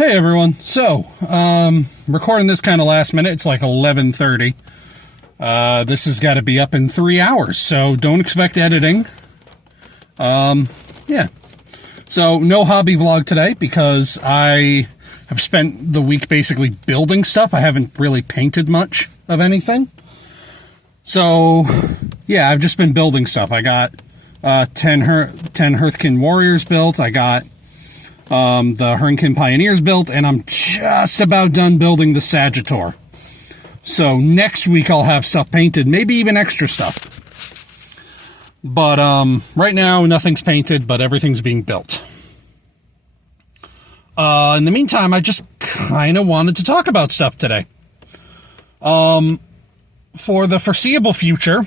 Hey everyone. So, recording this kind of last minute. It's like 11:30. This has got to be up in 3 hours, so don't expect editing. Yeah. So, no hobby vlog today because I have spent the week basically building stuff. I haven't really painted much of anything. So, yeah, I've just been building stuff. I got 10 Hearthkin Warriors built. I got the Hearthkin Pioneers built, and I'm just about done building the Sagittor. So next week I'll have stuff painted, maybe even extra stuff. But right now nothing's painted, but everything's being built. In the meantime, I just kind of wanted to talk about stuff today. For the foreseeable future,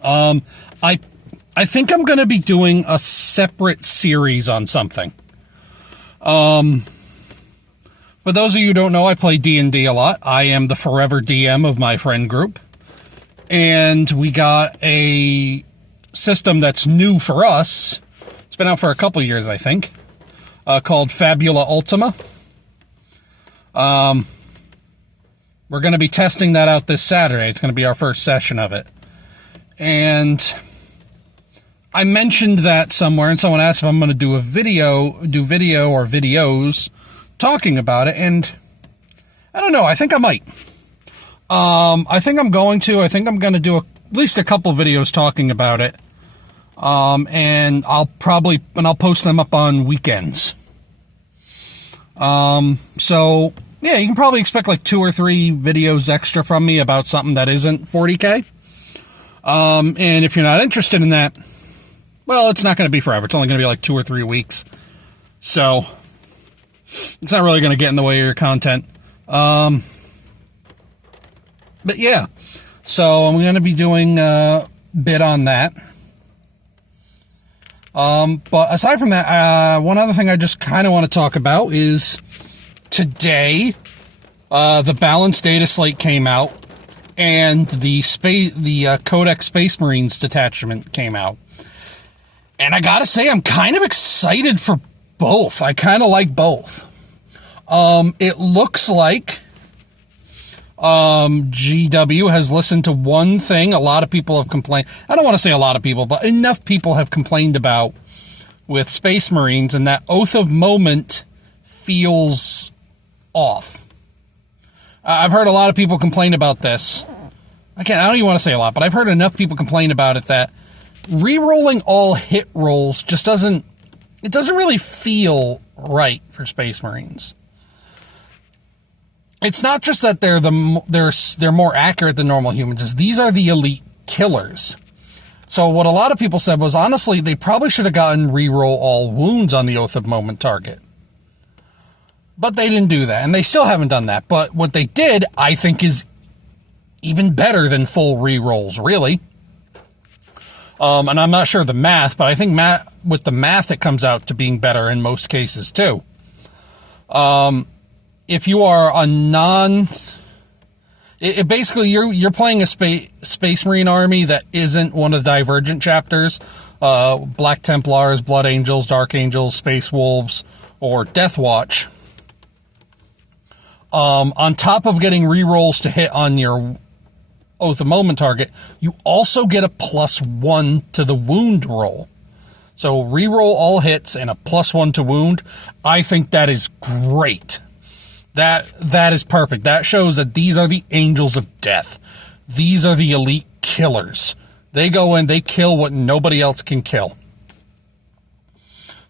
I think I'm going to be doing a separate series on something. For those of you who don't know, I play D&D a lot. I am the forever DM of my friend group. And we got a system that's new for us. It's been out for a couple years, I think. Called Fabula Ultima. We're going to be testing that out this Saturday. It's going to be our first session of it. And I mentioned that somewhere, and someone asked if I'm going to do video or videos talking about it, and I don't know. I think I might. I think I'm going to. I think I'm going to do at least a couple videos talking about it, and I'll post them up on weekends. So yeah, you can probably expect like 2 or 3 videos extra from me about something that isn't 40K. And if you're not interested in that, well, it's not going to be forever. It's only going to be like 2 or 3 weeks. So it's not really going to get in the way of your content. But yeah, so I'm going to be doing a bit on that. But aside from that, one other thing I just kind of want to talk about is today, the balanced Dataslate came out, and the Codex Space Marines detachment came out. And I gotta say, I'm kind of excited for both. I kind of like both. It looks like GW has listened to one thing a lot of people have complained. I don't want to say a lot of people, but enough people have complained about with Space Marines, and that Oath of Moment feels off. I've heard a lot of people complain about this. I don't even want to say a lot, but I've heard enough people complain about it that re-rolling all hit rolls just doesn't really feel right for Space Marines. It's not just that they're more accurate than normal humans, is these are the elite killers. So what a lot of people said was, honestly, they probably should have gotten re-roll all wounds on the Oath of Moment target. But they didn't do that, and they still haven't done that. But what they did, I think, is even better than full re-rolls, really. And I'm not sure the math, but I think with the math, it comes out to being better in most cases, too. If you are a basically, you're playing a Space Marine army that isn't one of the Divergent chapters, Black Templars, Blood Angels, Dark Angels, Space Wolves, or Death Watch. On top of getting rerolls to hit on your Oath of Moment target, you also get a +1 to the wound roll. So reroll all hits and a +1 to wound. I think that is great. That is perfect. That shows that these are the angels of death. These are the elite killers. They go in, they kill what nobody else can kill.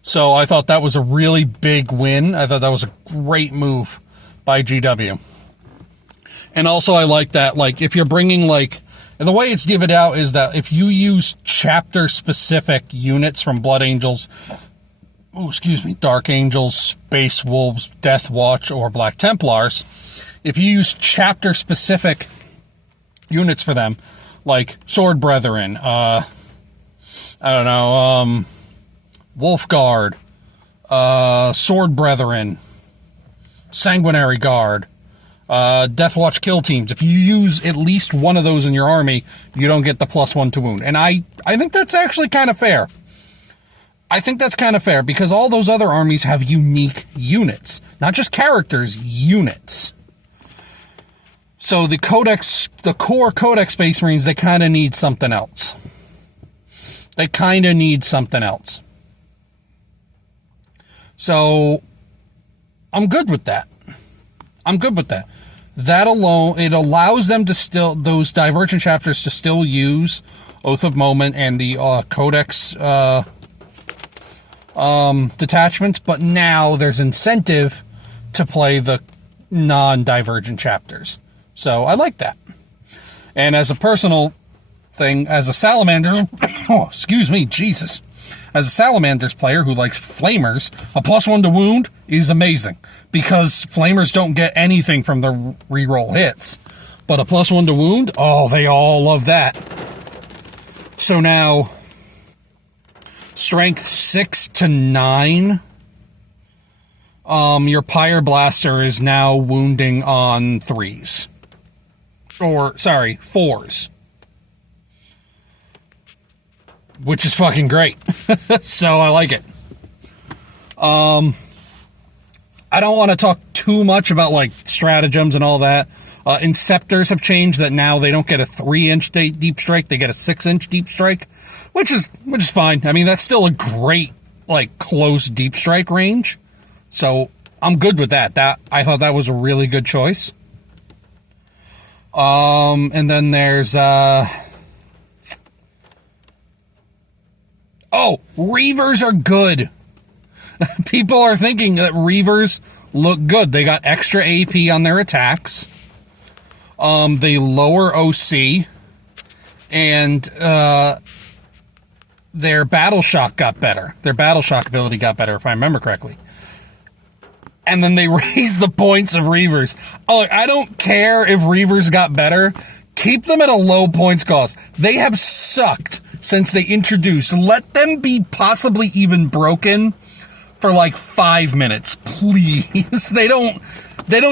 So I thought that was a really big win. I thought that was a great move by GW. And also I like that, like, if you're bringing, like, and the way it's divvied out is that if you use chapter-specific units from Blood Angels, Dark Angels, Space Wolves, Death Watch, or Black Templars, if you use chapter-specific units for them, like Sword Brethren, Wolf Guard, Sword Brethren, Sanguinary Guard, Death Watch kill teams. If you use at least one of those in your army, you don't get the +1 to wound. And I think that's actually kind of fair. I think that's kind of fair, because all those other armies have unique units. Not just characters, units. So the core Codex Space Marines, they kind of need something else. So, I'm good with that. That alone, it allows them to still, those Divergent chapters to still use Oath of Moment and the Codex detachments, but now there's incentive to play the non-Divergent chapters. So I like that. And as a personal thing, as a Salamanders, as a Salamanders player who likes Flamers, a +1 to wound is amazing, because Flamers don't get anything from the reroll hits. But a +1 to wound, oh, they all love that. So now, strength 6 to 9, your Pyre Blaster is now wounding on 3s. 4s. Which is fucking great. So I like it. I don't want to talk too much about like stratagems and all that. Inceptors have changed that now they don't get a 3-inch deep strike, they get a 6-inch deep strike, which is fine. I mean, that's still a great like close deep strike range. So I'm good with that. I thought that was a really good choice. And then there's Reavers are good. People are thinking that Reavers look good. They got extra AP on their attacks. They lower OC, and their battle shock got better. Their battle shock ability got better, if I remember correctly. And then they raised the points of Reavers. Oh, I don't care if Reavers got better. Keep them at a low points cost. They have sucked since they introduced. Let them be possibly even broken for like 5 minutes, please. They don't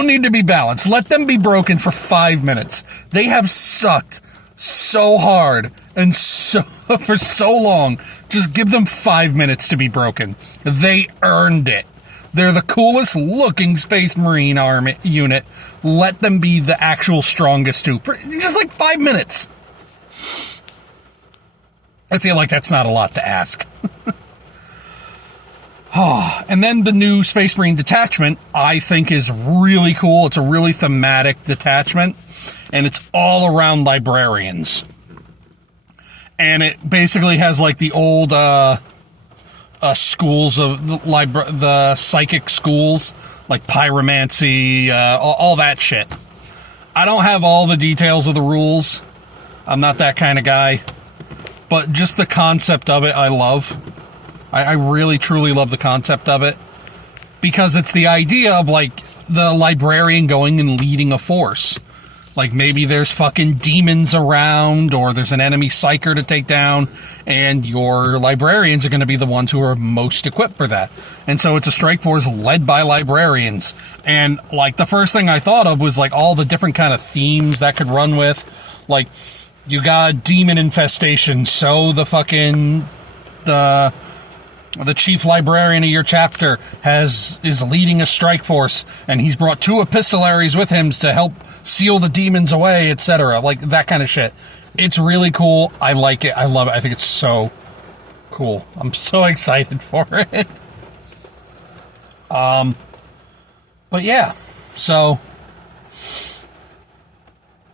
need to be balanced. Let them be broken for 5 minutes. They have sucked so hard and so for so long. Just give them 5 minutes to be broken. They earned it. They're the coolest looking Space Marine army unit. Let them be the actual strongest too. For just like 5 minutes. I feel like that's not a lot to ask. And then the new Space Marine detachment, I think, is really cool. It's a really thematic detachment, and it's all around librarians. And it basically has like the old schools of the psychic schools, like pyromancy, all that shit. I don't have all the details of the rules. I'm not that kind of guy. But just the concept of it, I love. I really, truly love the concept of it. Because it's the idea of, like, the librarian going and leading a force. Like, maybe there's fucking demons around, or there's an enemy psyker to take down, and your librarians are going to be the ones who are most equipped for that. And so it's a strike force led by librarians. And, like, the first thing I thought of was, like, all the different kind of themes that could run with. Like, you got demon infestation, so the fucking... The chief librarian of your chapter is leading a strike force, and he's brought 2 epistolaries with him to help seal the demons away, etc. Like, that kind of shit. It's really cool. I like it. I love it. I think it's so cool. I'm so excited for it. But yeah. So,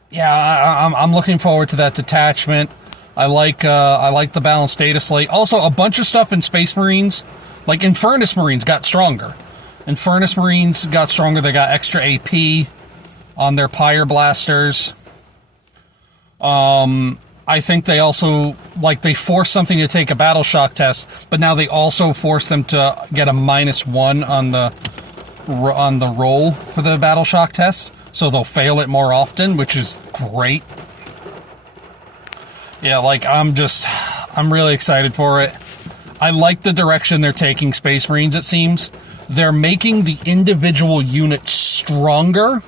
yeah, I'm looking forward to that detachment. I like the balanced data slate. Also, a bunch of stuff in Space Marines, like Infernus Marines, got stronger. Infernus Marines got stronger. They got extra AP on their Pyre Blasters. I think they also, like, they force something to take a battle shock test, but now they also force them to get a -1 on the roll for the battle shock test, so they'll fail it more often, which is great. Yeah, like, I'm really excited for it. I like the direction they're taking Space Marines, it seems. They're making the individual unit stronger,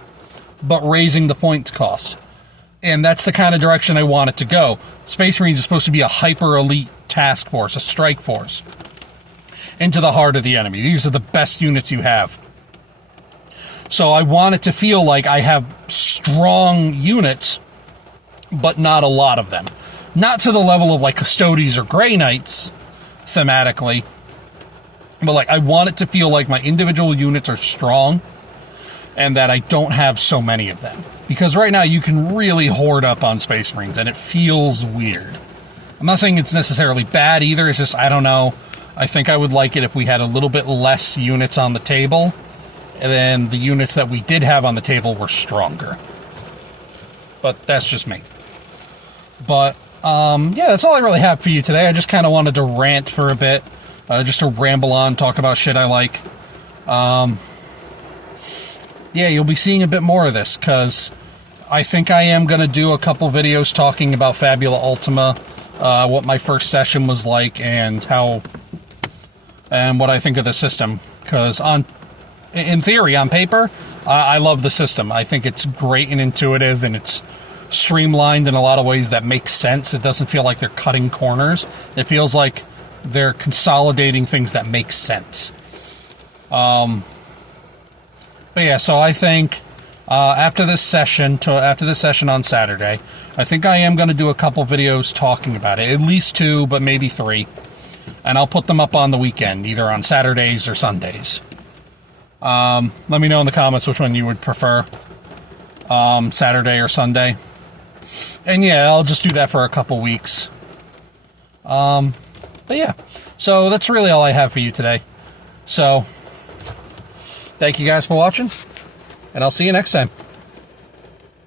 but raising the points cost. And that's the kind of direction I want it to go. Space Marines is supposed to be a hyper-elite task force, a strike force. into the heart of the enemy. These are the best units you have. So I want it to feel like I have strong units, but not a lot of them. Not to the level of like Custodes or Grey Knights, thematically. But like, I want it to feel like my individual units are strong, and that I don't have so many of them. Because right now you can really hoard up on Space Marines, and it feels weird. I'm not saying it's necessarily bad either, it's just, I don't know. I think I would like it if we had a little bit less units on the table, and then the units that we did have on the table were stronger. But that's just me. But, yeah, that's all I really have for you today. I just kind of wanted to rant for a bit, just to ramble on, talk about shit I like. Yeah, you'll be seeing a bit more of this, because I think I am going to do a couple videos talking about Fabula Ultima, what my first session was like, and what I think of the system. Because in theory, on paper, I love the system. I think it's great and intuitive, and it's streamlined in a lot of ways that make sense. It doesn't feel like they're cutting corners. It feels like they're consolidating things that make sense. But yeah, so I think after this session on Saturday, I think I am going to do a couple videos talking about it. At least 2, but maybe 3. And I'll put them up on the weekend, either on Saturdays or Sundays. Let me know in the comments which one you would prefer, Saturday or Sunday. And yeah, I'll just do that for a couple weeks. But yeah, so that's really all I have for you today. So, thank you guys for watching, and I'll see you next time.